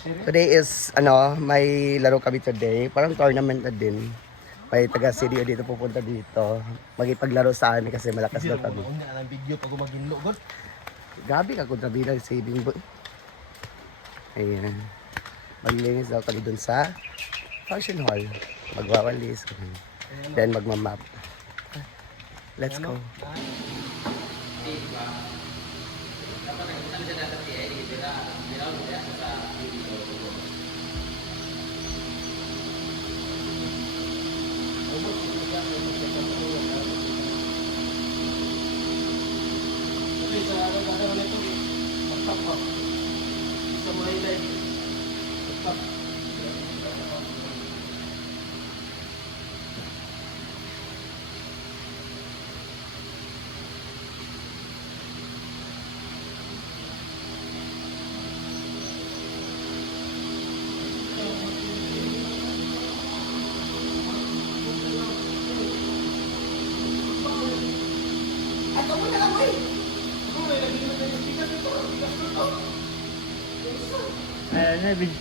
Today is, may laro kami today. Parang tournament na din. May taga CDO dito pupunta dito. Magipaglaro sa amin kasi malakas daw kami. Video pag maginlo god. Gabi ka kung sabi ng saving boy. Ayan. Maglinis daw kami dun sa function hall. Magwawalis. Then magmamap. Let's go.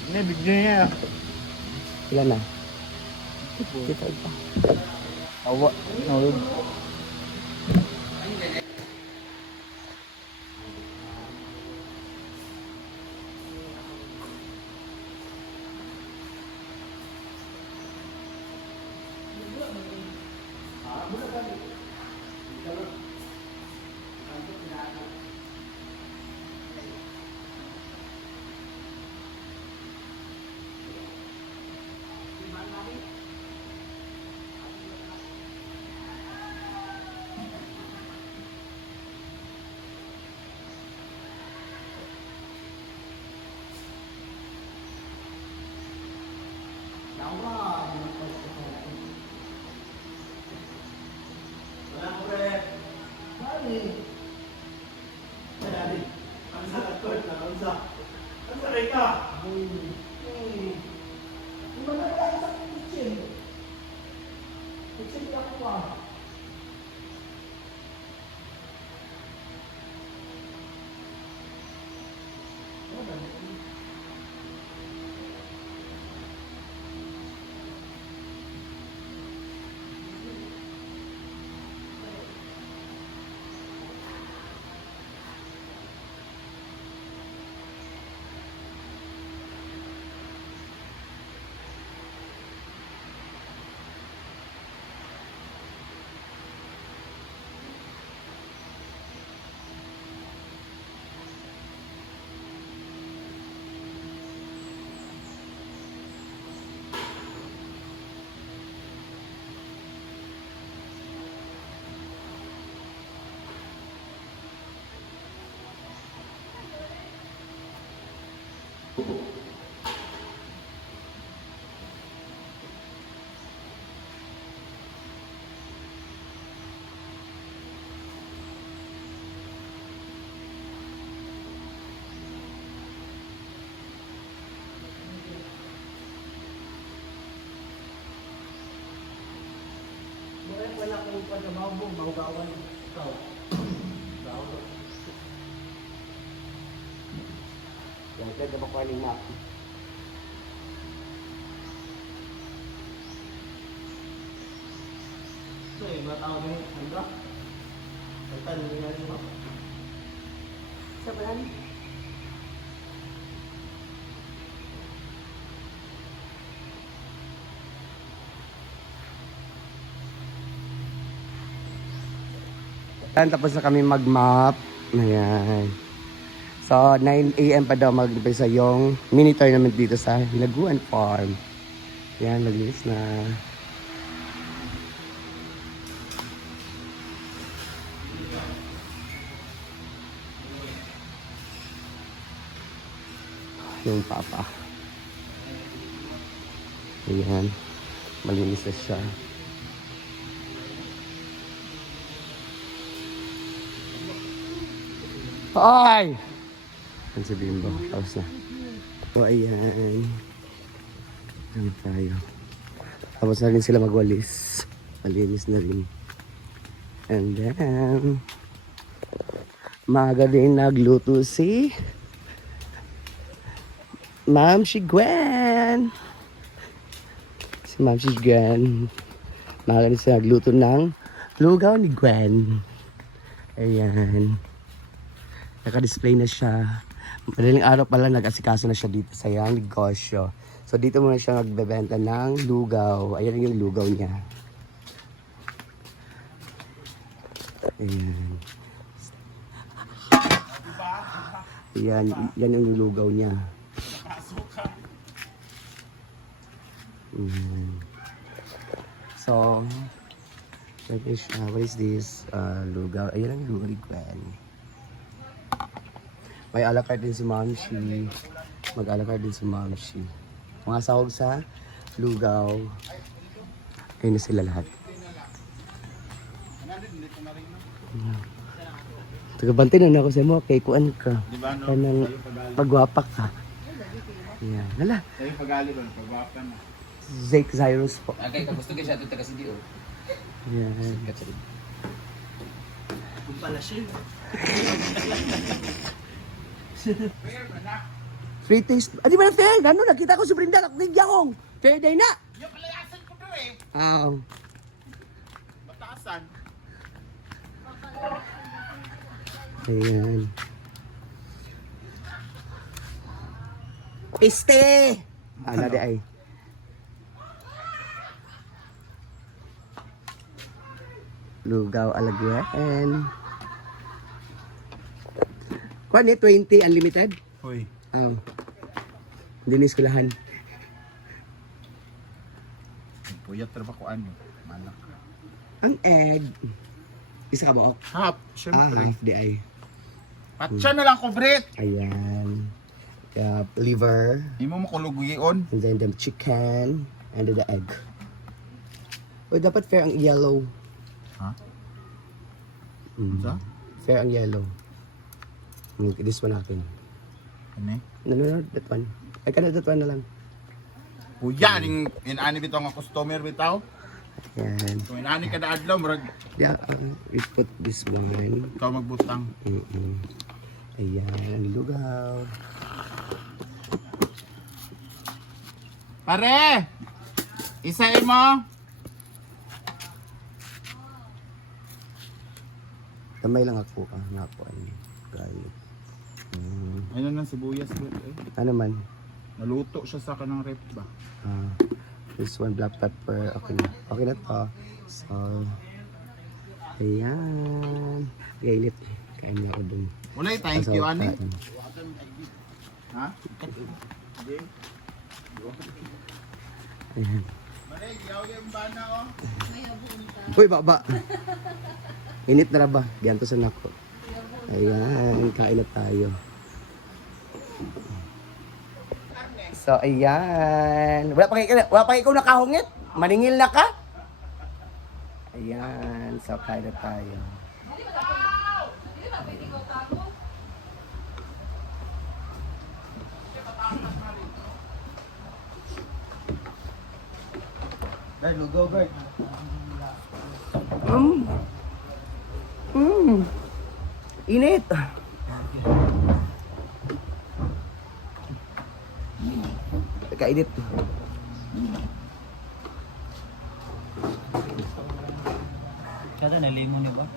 Na video niya. Ilan na? Kita pa. Awa, nawid. Wala kong pagkabaw mo, manggawan ikaw. Yan, pwede ba ko aling map? So, yung mga tao na handa. Kanta, nangyayari mo. Sa balan? Tapos na kami mag-map. Ayan. So, 9 AM pa daw mag-umpisa yung mini tournament dito sa Hilaguan Farm. Ayan, maglinis na. Yung papa. Ayan. Malinis na siya. Ay! Yan si Bimbo. Tapos na. So, ayan. Ano tayo? Tapos na rin sila magwalis. Malinis na rin. And then, maaga din nagluto si Ma'am si Gwen. Si Ma'am si Gwen. Magaling siya nagluto ng lugaw ni Gwen. Ayan. Naka-display na siya. Madaling araw pala nag-asikaso na siya dito sa iyang negosyo. So dito muna siya nagbebenta ng lugaw. Ayan yung lugaw niya. Ayan. Yan yung lugaw niya. So, what is this? Lugaw. Ayan ang lugaw ni Gwen. May alakart din si Mamshi. Mag-alakart din si Mamshi. Mga sahog sa lugaw. Ayun na sila lahat. Tagabantay na ako sa mo. Kay kuan ka. Kanang pagwapak ka. Yan. Hala. Sa'yo pagali ba? Pagwapa na. Zake Zyrus po. Okay, kagusto ka siya ito taga CDO. Yan. Kung pala siya. Free taste. Di ba na fair? Ano, nakita ko si Brenda. Nakikita ko. Fair day na. Yung palayasan ko to eh. Batasan. Ayan. Piste! Ano di ay? Lugaw alagyan. Kuan ni 20 unlimited? Hoy. Hindi ni skulahan. Puyat trabaho ko ano. Manak. Ang egg. Isa ka ba? Half. Siyempre. Half di ay. Patsa na lang ko, Brit. Ayan. Liver. Imo mo kulugion. And then the chicken. And then the egg. O, dapat fair ang yellow. Ha? Sa? Fair ang yellow. This one natin. Ano eh? No, that one. Ay, kana that one na lang. Puya, inani bitaw nga customer bitaw. Ayan. So inani kada adlaw, murag Yeah, we put this one. ikaw magbutang. Ayan, lugaw. Pare! Isain mo! Tamay lang ako nga po. Garlic. Ano nang sibuyas Brit eh? Ano man? Naluto siya sa kanang rep ba? This one, black pepper. Okay na. Okay na to. So, ayan. Gainit. Kain na ako dun. Wala thank you ani. Kain. Ha? Ayan. Mare, yaw yung bana oh. Uy, baba. Init na ba? Giyantosan ako. Ayan, kain na tayo. So, ayan. Wala pa ikaw nakahungit? Maningil na ka? Ayan. So, kain na tayo. Dai, lugaw, Bert. Init. Kainit. Kada na lemon niya ba?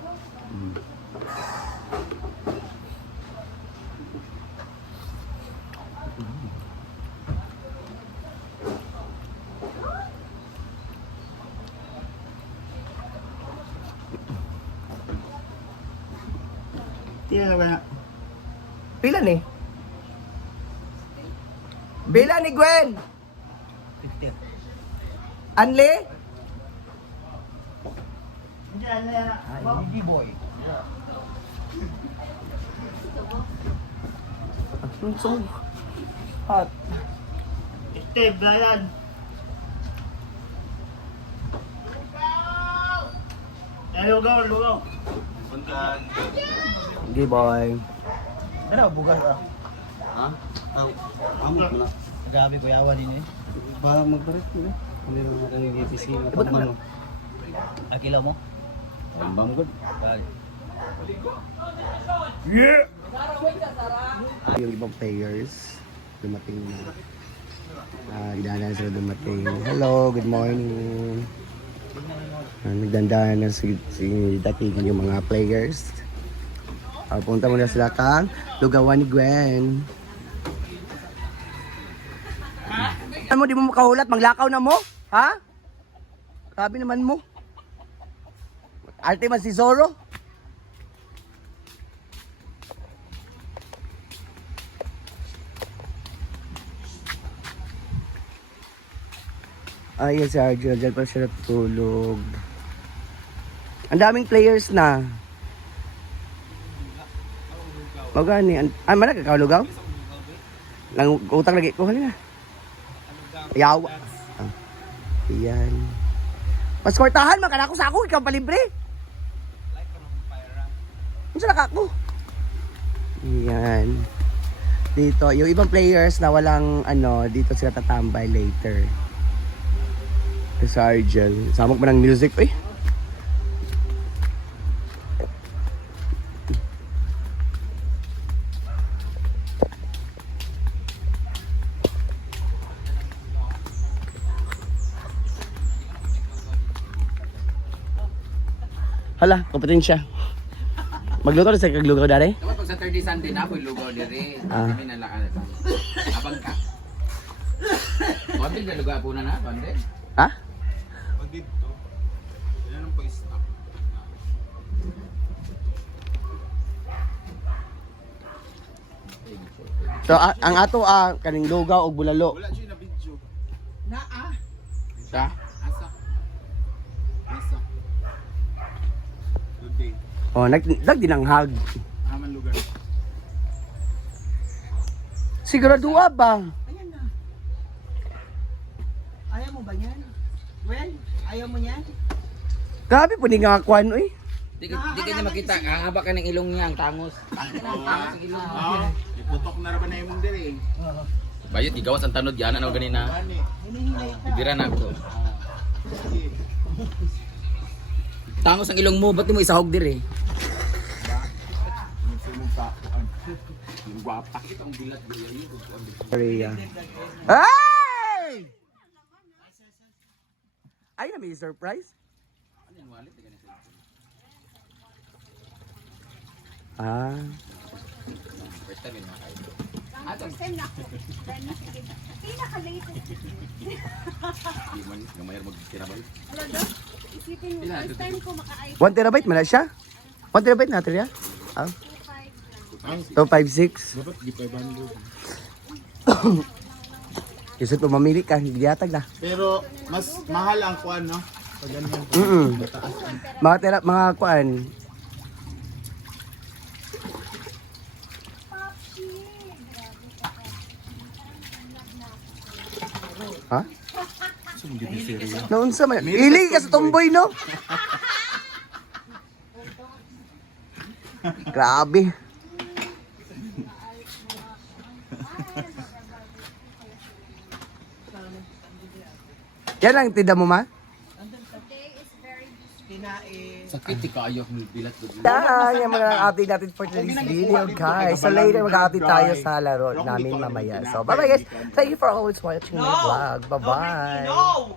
Tiyan ba? Pila ni? Pila ni Gwen? 50. Anli? Ay, boy. So hot. Steve, bayan. Lugaw, lugaw. Sige boy. Ano, bugas ah. Ha? Amot mo na. Grabe ko yawa din eh. Parang magparit mo eh. Hindi mo natin yung APC. Ibot mo na. Akila mo? Bambang good. Bali. Yung ibang players. dumating na. Nagdaan sila dumating. Hello, good morning. Nagdandaan na si dating yung mga players. Punta muna sila kang lugawan ni Gwen. Ano mo, di mo makahulat? Maglakaw na mo? Ha? Sabi naman mo. Arte man si Zoro. Ay, si Argel. Diyan pa siya natutulog. Ang daming players na. Magani. Mana ka lugaw? Lang utang lagi ko halina. Yawa. Ayan. Paskortahan man kana ko sa ako ikaw palibre. Unsa na ka ko? Ayan. Dito, yung ibang players na walang dito sila tatambay later. Sa Argel. Samok man ng music eh. Hala, kompetensya. Magluto na sa kaglugaw dari? Dapat pag Saturday Sunday na ako lugaw diri. Hindi na lang abang ka. Konti na lugaw po na bande. Ha? Dito. Yan ang pa-stop. So, ang ato kaning lugaw o bulalo. Wala siya na video. Sa? Asa? Asa? Today. Oh, nagdinanghag. Aman lugar. Siguraduha ba? Ayan na. Ayaw mo ba yan? Well, ayaw mo yan? Grabe po ni nga kwan oy. Di ka niya makita. Ang haba ka ng ilong niya. Ang tangos. Tangos ang ilong niya. Oo. Iputok na raban na yung diri. Bayot, igawas ang tanod. Yan ano ganina. Ani. Hinihinay ka. Bibira na ako. Sige. Tangos ang ilong mo. Ba't di mo isahog diri? Yung sumugta. Yung gwapa. Ito ang bilat. Maria. Ay! Ay na may surprise. Ah. First time yun mga kayo. First time na ako. Pinaka-latest. Hindi man. Gamayar mag-tinabal. Talaga? Isipin mo, first time ko maka-iPhone 1 terabyte man na siya? 1 terabyte natin ya? 5 lang. 256. Dapat di 500. Kasi po mamili ka, hindi yatag na. Pero mas mahal ang kuan no? Pag ganyan. Mga kuan. Ha? Naunsa man. Ili ka sa tomboy no? Grabe. Yan ang tinda mo ma? Kinain. Sakit, di kayo. Bilat ko. Yan, yung mga update natin for today's video, guys. So later, mag-update tayo sa laro namin mamaya. So, bye-bye, guys. Thank you for always watching my vlog. Bye-bye. No!